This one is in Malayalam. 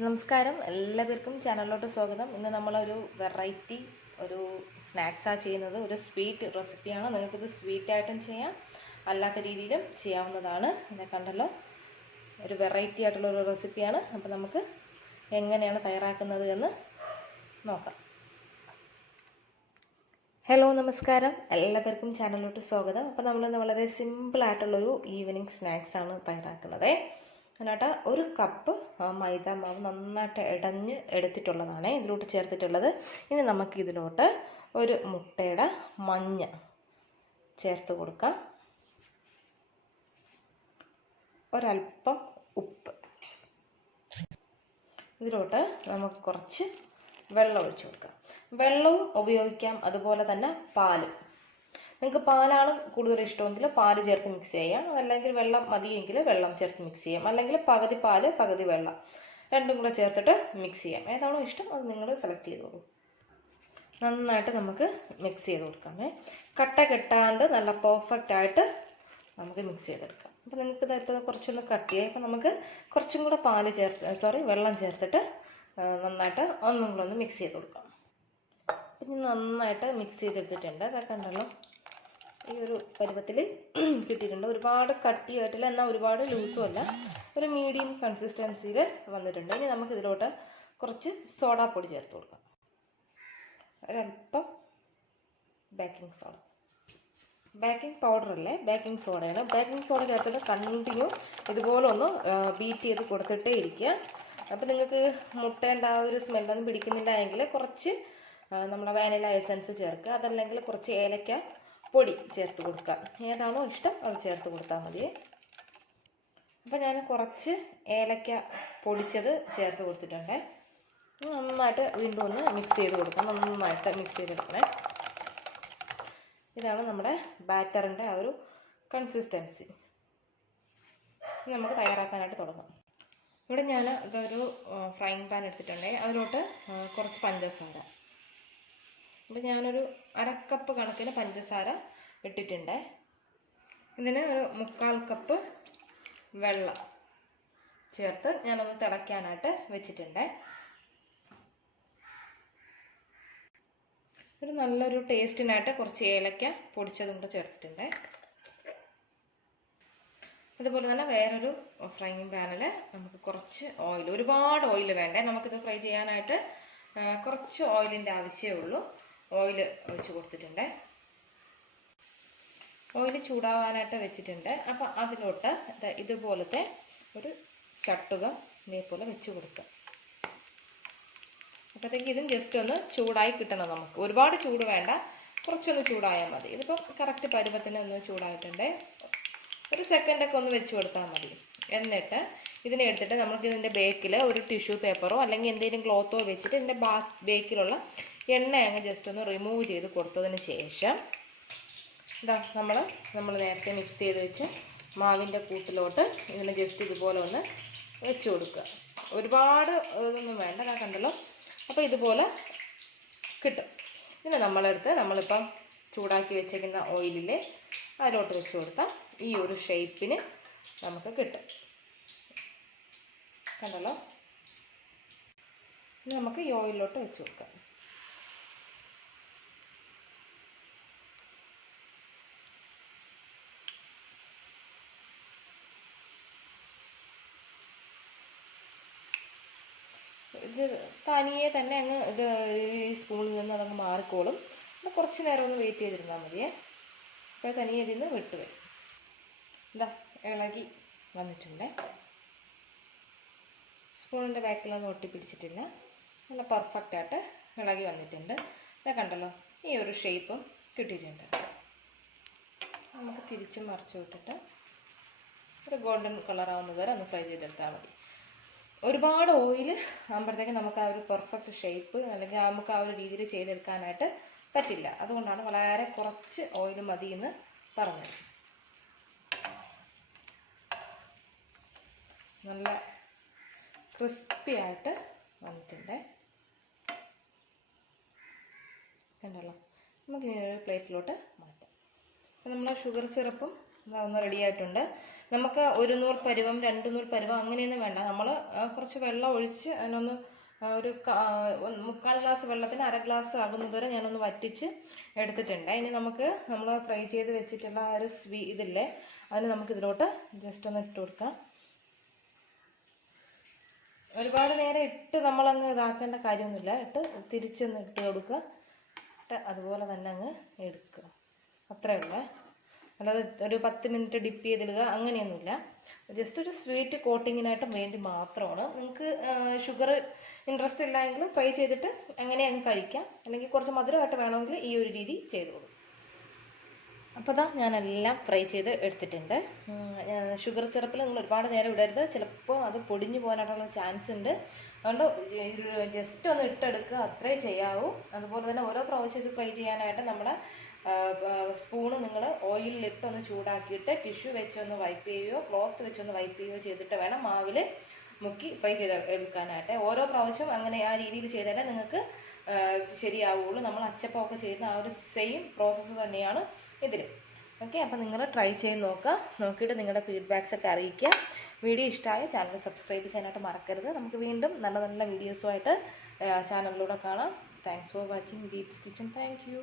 നമസ്കാരം, എല്ലാവർക്കും ചാനലിലോട്ട് സ്വാഗതം. ഇന്ന് നമ്മളൊരു വെറൈറ്റി ഒരു സ്നാക്സാണ് ചെയ്യുന്നത്. ഒരു സ്വീറ്റ് റെസിപ്പിയാണ്. നിങ്ങൾക്കിത് സ്വീറ്റായിട്ടും ചെയ്യാം, അല്ലാത്ത രീതിയിലും ചെയ്യാവുന്നതാണ്. ഇത് കണ്ടല്ലോ, ഒരു വെറൈറ്റി ആയിട്ടുള്ളൊരു റെസിപ്പിയാണ്. അപ്പോൾ നമുക്ക് എങ്ങനെയാണ് തയ്യാറാക്കുന്നത് എന്ന് നോക്കാം. ഹലോ, നമസ്കാരം, എല്ലാവർക്കും ചാനലിലോട്ട് സ്വാഗതം. അപ്പോൾ നമ്മളിന്ന് വളരെ സിമ്പിളായിട്ടുള്ളൊരു ഈവനിങ് സ്നാക്സാണ് തയ്യാറാക്കുന്നത്. അതിനായിട്ട് ഒരു കപ്പ് മൈദ മാവ് നന്നായിട്ട് ഇടഞ്ഞ് എടുത്തിട്ടുള്ളതാണ് ഇതിലോട്ട് ചേർത്തിട്ടുള്ളത്. ഇനി നമുക്ക് ഇതിലോട്ട് ഒരു മുട്ടയുടെ മഞ്ഞ ചേർത്ത് കൊടുക്കാം, ഒരല്പം ഉപ്പ്, ഇതിലോട്ട് നമുക്ക് കുറച്ച് വെള്ളം ഒഴിച്ചു കൊടുക്കാം. വെള്ളവും ഉപയോഗിക്കാം, അതുപോലെ തന്നെ പാലും. നിങ്ങൾക്ക് പാലാണ് കൂടുതൽ ഇഷ്ടമെങ്കിൽ പാല് ചേർത്ത് മിക്സ് ചെയ്യാം, അല്ലെങ്കിൽ വെള്ളം മതിയെങ്കിൽ വെള്ളം ചേർത്ത് മിക്സ് ചെയ്യാം, അല്ലെങ്കിൽ പകുതി പാല് പകുതി വെള്ളം രണ്ടും കൂടെ ചേർത്തിട്ട് മിക്സ് ചെയ്യാം. ഏതാണോ ഇഷ്ടം അത് നിങ്ങൾ സെലക്ട് ചെയ്തോളൂ. നന്നായിട്ട് നമുക്ക് മിക്സ് ചെയ്ത് കൊടുക്കാമേ. കട്ട കെട്ടാണ്ട് നല്ല പെർഫെക്റ്റ് ആയിട്ട് നമുക്ക് മിക്സ് ചെയ്തെടുക്കാം. അപ്പോൾ നിങ്ങൾക്ക് ഇപ്പോൾ കുറച്ചൊന്ന് കട്ടിയായി. അപ്പോൾ നമുക്ക് കുറച്ചും കൂടെ വെള്ളം ചേർത്തിട്ട് നന്നായിട്ട് ഒന്നും കൂടെ ഒന്ന് മിക്സ് ചെയ്ത് കൊടുക്കാം. പിന്നെ നന്നായിട്ട് മിക്സ് ചെയ്തെടുത്തിട്ടുണ്ട്. അതൊക്കെ ഉണ്ടല്ലോ, ഈ ഒരു പരുവത്തിൽ കിട്ടിയിട്ടുണ്ട്. ഒരുപാട് കട്ടിയായിട്ടില്ല, എന്നാൽ ഒരുപാട് ലൂസും അല്ല, ഒരു മീഡിയം കൺസിസ്റ്റൻസിയിൽ വന്നിട്ടുണ്ട്. ഇനി നമുക്ക് ഇതിലോട്ട് കുറച്ച് സോഡാപ്പൊടി ചേർത്ത് കൊടുക്കാം, ഒരല്പം ബേക്കിംഗ് സോഡ. ബേക്കിംഗ് പൗഡർ അല്ലേ, ബേക്കിംഗ് സോഡയാണ്. ബേക്കിംഗ് സോഡ ചേർത്തിട്ട് കണ്ടിന്യൂ ഇതുപോലെ ഒന്ന് ബീറ്റ് ചെയ്ത് കൊടുത്തിട്ടേ ഇരിക്കുക. അപ്പോൾ നിങ്ങൾക്ക് മുട്ടേൻ്റെ ആ ഒരു സ്മെല്ലൊന്നും പിടിക്കുന്നില്ല എങ്കിൽ കുറച്ച് നമ്മളെ വാനില എസൻസ് ചേർക്കുക, അതല്ലെങ്കിൽ കുറച്ച് ഏലക്ക പൊടി ചേർത്ത് കൊടുക്കുക. ഏതാണോ ഇഷ്ടം അത് ചേർത്ത് കൊടുത്താൽ മതി. അപ്പോൾ ഞാൻ കുറച്ച് ഏലക്ക പൊടിച്ചത് ചേർത്ത് കൊടുത്തിട്ടുണ്ട്. നന്നായിട്ട് വീണ്ടും ഒന്ന് മിക്സ് ചെയ്ത് കൊടുക്കാം. നന്നായിട്ട് മിക്സ് ചെയ്തെടുക്കണേ. ഇതാണ് നമ്മുടെ ബാറ്ററിൻ്റെ ആ ഒരു കൺസിസ്റ്റൻസി. നമുക്ക് തയ്യാറാക്കാനായിട്ട് തുടങ്ങാം. ഇവിടെ ഞാൻ ഇതൊരു ഫ്രൈങ് പാൻ എടുത്തിട്ടുണ്ട്. അതിലോട്ട് കുറച്ച് പഞ്ചസാര, അപ്പോൾ ഞാനൊരു അരക്കപ്പ് കണക്കിന് പഞ്ചസാര ഇട്ടിട്ടുണ്ട്. ഇതിന് ഒരു 1/4 കപ്പ് വെള്ളം ചേർത്ത് ഞാനൊന്ന് തിളയ്ക്കാനായിട്ട് വെച്ചിട്ടുണ്ട്. ഒരു നല്ലൊരു ടേസ്റ്റിനായിട്ട് കുറച്ച് ഏലക്ക പൊടിച്ചതും കൂടെ ചേർത്തിട്ടുണ്ട്. അതുപോലെ തന്നെ വേറൊരു ഫ്രൈയിങ് പാനിൽ നമുക്ക് കുറച്ച് ഓയിൽ, ഒരുപാട് ഓയിൽ വേണ്ടേ, നമുക്കിത് ഫ്രൈ ചെയ്യാനായിട്ട് കുറച്ച് ഓയിലിൻ്റെ ആവശ്യമേ ഉള്ളൂ. ഓയിൽ ഒഴിച്ച് കൊടുത്തിട്ടുണ്ട്. ഓയിൽ ചൂടാവാനായിട്ട് വെച്ചിട്ടുണ്ട്. അപ്പോൾ അതിലോട്ട് ഇതുപോലത്തെ ഒരു ചട്ടുകം ഇതേപോലെ വെച്ച് കൊടുക്കുക. അപ്പോഴത്തേക്ക് ഇതും ജസ്റ്റ് ഒന്ന് ചൂടായി കിട്ടണം. നമുക്ക് ഒരുപാട് ചൂട് വേണ്ട, കുറച്ചൊന്ന് ചൂടായാൽ മതി. ഇതിപ്പോൾ കറക്റ്റ് പരുവത്തിന് ഒന്ന് ചൂടായിട്ടുണ്ട്. ഒരു സെക്കൻഡൊക്കെ ഒന്ന് വെച്ച് കൊടുത്താൽ മതി. എന്നിട്ട് ഇതിനെ എടുത്തിട്ട് നമുക്ക് ഇതിൻ്റെ ബേക്കിൽ ഒരു ടിഷ്യൂ പേപ്പറോ അല്ലെങ്കിൽ എന്തെങ്കിലും ക്ലോത്തോ വെച്ചിട്ട് ഇതിൻ്റെ ബേക്കിലുള്ള എണ്ണ അങ്ങ് ജസ്റ്റ് ഒന്ന് റിമൂവ് ചെയ്ത് കൊടുത്തതിന് ശേഷം ഇതാ നമ്മൾ നേരത്തെ മിക്സ് ചെയ്ത് വെച്ച് മാവിൻ്റെ കൂട്ടിലോട്ട് ഇതിനെ ജസ്റ്റ് ഇതുപോലെ ഒന്ന് വെച്ച് കൊടുക്കുക. ഒരുപാട് ഇതൊന്നും വേണ്ട, ഞാൻ കണ്ടല്ലോ. അപ്പോൾ ഇതുപോലെ കിട്ടും. ഇതിനെ നമ്മളിപ്പം ചൂടാക്കി വെച്ചേക്കുന്ന ഓയിലിൽ അതിലോട്ട് വെച്ച് കൊടുത്താൽ ഈ ഒരു ഷേപ്പിന് നമുക്ക് കിട്ടും. കണ്ടല്ലോ, ഇനി നമുക്ക് ഈ ഓയിലിലോട്ട് വെച്ച് കൊടുക്കാം. ഇത് തനിയെ തന്നെ അങ്ങ് ഈ സ്പൂണിൽ നിന്ന് അതങ്ങ് മാറിക്കോളും. അപ്പോൾ കുറച്ച് നേരം ഒന്ന് വെയിറ്റ് ചെയ്തിരുന്നാൽ മതിയേ. അപ്പോൾ തനിയെ ഇതിൽ നിന്ന് വിട്ട് വരും. ഇതാ ഇളകി വന്നിട്ടുണ്ട്. സ്പൂണിൻ്റെ ബാക്കിലൊന്നും ഒട്ടിപ്പിടിച്ചിട്ടില്ല, നല്ല പെർഫെക്റ്റായിട്ട് ഇളകി വന്നിട്ടുണ്ട്. ഇതാ കണ്ടല്ലോ, ഈ ഒരു ഷേപ്പും കിട്ടിയിട്ടുണ്ട്. നമുക്ക് തിരിച്ചും മറിച്ച് വിട്ടിട്ട് ഒരു ഗോൾഡൻ കളറാവുന്നത് വരെ ഒന്ന് ഫ്രൈ ചെയ്തെടുത്താൽ മതി. ഒരുപാട് ഓയിൽ ആകുമ്പോഴത്തേക്ക് നമുക്ക് ആ ഒരു പെർഫെക്റ്റ് ഷേപ്പ് അല്ലെങ്കിൽ നമുക്ക് ആ ഒരു രീതിയിൽ ചെയ്തെടുക്കാനായിട്ട് പറ്റില്ല. അതുകൊണ്ടാണ് വളരെ കുറച്ച് ഓയിൽ മതി എന്ന് പറഞ്ഞത്. നല്ല ക്രിസ്പി ആയിട്ട് വന്നിട്ടുണ്ട്. കണ്ടല്ലോ, നമുക്ക് ഇനി ഒരു പ്ലേറ്റിലോട്ട് മാറ്റാം. അപ്പോൾ നമ്മൾ ഷുഗർ സിറപ്പും ഒന്ന് റെഡി ആയിട്ടുണ്ട്. നമുക്ക് 1 നൂൽ പരുവം 2 നൂൽ പരുവം അങ്ങനെയൊന്നും വേണ്ട. നമ്മൾ കുറച്ച് വെള്ളം ഒഴിച്ച് അതിനൊന്ന് ഒരു 3/4 ഗ്ലാസ് വെള്ളത്തിന് 1/2 ഗ്ലാസ് ആകുന്നത് വരെ ഞാനൊന്ന് വറ്റിച്ച് എടുത്തിട്ടുണ്ട്. ഇനി നമുക്ക് നമ്മൾ ഫ്രൈ ചെയ്ത് വെച്ചിട്ടുള്ള ആ ഒരു ഇതില്ലേ, അതിന് നമുക്ക് ഇതിലോട്ട് ജസ്റ്റ് ഒന്ന് ഇട്ട് കൊടുക്കാം. ഒരുപാട് നേരം ഇട്ട് നമ്മളങ്ങ് ഇതാക്കേണ്ട കാര്യമൊന്നുമില്ല. തിരിച്ചൊന്ന് ഇട്ട് കൊടുക്കുക. അതുപോലെ തന്നെ അങ്ങ് എടുക്കുക. അത്രയേ ഉള്ളൂ. അല്ലാതെ ഒരു 10 മിനിറ്റ് ഡിപ്പ് ചെയ്തിടുക അങ്ങനെയൊന്നുമില്ല. ജസ്റ്റ് ഒരു സ്വീറ്റ് കോട്ടിങ്ങിനായിട്ട് വേണ്ടി മാത്രമാണ്. നിങ്ങൾക്ക് ഷുഗർ ഇൻട്രസ്റ്റ് ഇല്ലെങ്കിൽ ഫ്രൈ ചെയ്തിട്ട് അങ്ങനെ അങ്ങ് കഴിക്കാം. അല്ലെങ്കിൽ കുറച്ച് മധുരമായിട്ട് വേണമെങ്കിൽ ഈ ഒരു രീതി ചെയ്തോളൂ. അപ്പോൾ ഇതാ ഞാനെല്ലാം ഫ്രൈ ചെയ്ത് എടുത്തിട്ടുണ്ട്. ഷുഗർ സിറപ്പിൽ നിങ്ങൾ ഒരുപാട് നേരം ഇടരുത്. ചിലപ്പോൾ അത് പൊടിഞ്ഞു പോകാനായിട്ടുള്ള ചാൻസ് ഉണ്ട്. അതുകൊണ്ട് ജസ്റ്റ് ഒന്ന് ഇട്ടെടുക്കുക, അത്രേ ചെയ്യാവൂ. അതുപോലെ തന്നെ ഓരോ പ്രാവശ്യം ഇത് ഫ്രൈ ചെയ്യാനായിട്ട് നമ്മുടെ സ്പൂണ് നിങ്ങൾ ഓയിലിലിട്ട് ഒന്ന് ചൂടാക്കിയിട്ട് ടിഷ്യൂ വെച്ചൊന്ന് വൈപ്പ് ചെയ്യുകയോ ക്ലോത്ത് വെച്ചൊന്ന് വൈപ്പ് ചെയ്യുകയോ ചെയ്തിട്ട് വേണം മാവിൽ മുക്കി ഫ്രൈ ചെയ്ത് എടുക്കാനായിട്ട്. ഓരോ പ്രാവശ്യം അങ്ങനെ ആ രീതിയിൽ ചെയ്താലേ നിങ്ങൾക്ക് ശരിയാവുള്ളൂ. നമ്മൾ അച്ചപ്പമൊക്കെ ചെയ്യുന്ന ആ ഒരു സെയിം പ്രോസസ്സ് തന്നെയാണ് ഇതിൽ. ഓക്കെ, അപ്പോൾ നിങ്ങൾ ട്രൈ ചെയ്ത് നോക്കിയിട്ട് നിങ്ങളുടെ ഫീഡ്ബാക്സ് ഒക്കെ അറിയിക്കുക. വീഡിയോ ഇഷ്ടമായ ചാനൽ സബ്സ്ക്രൈബ് ചെയ്യാനായിട്ട് മറക്കരുത്. നമുക്ക് വീണ്ടും നല്ല നല്ല വീഡിയോസുമായിട്ട് ചാനലിലൂടെ കാണാം. Thanks for watching Deep's kitchen. Thank you.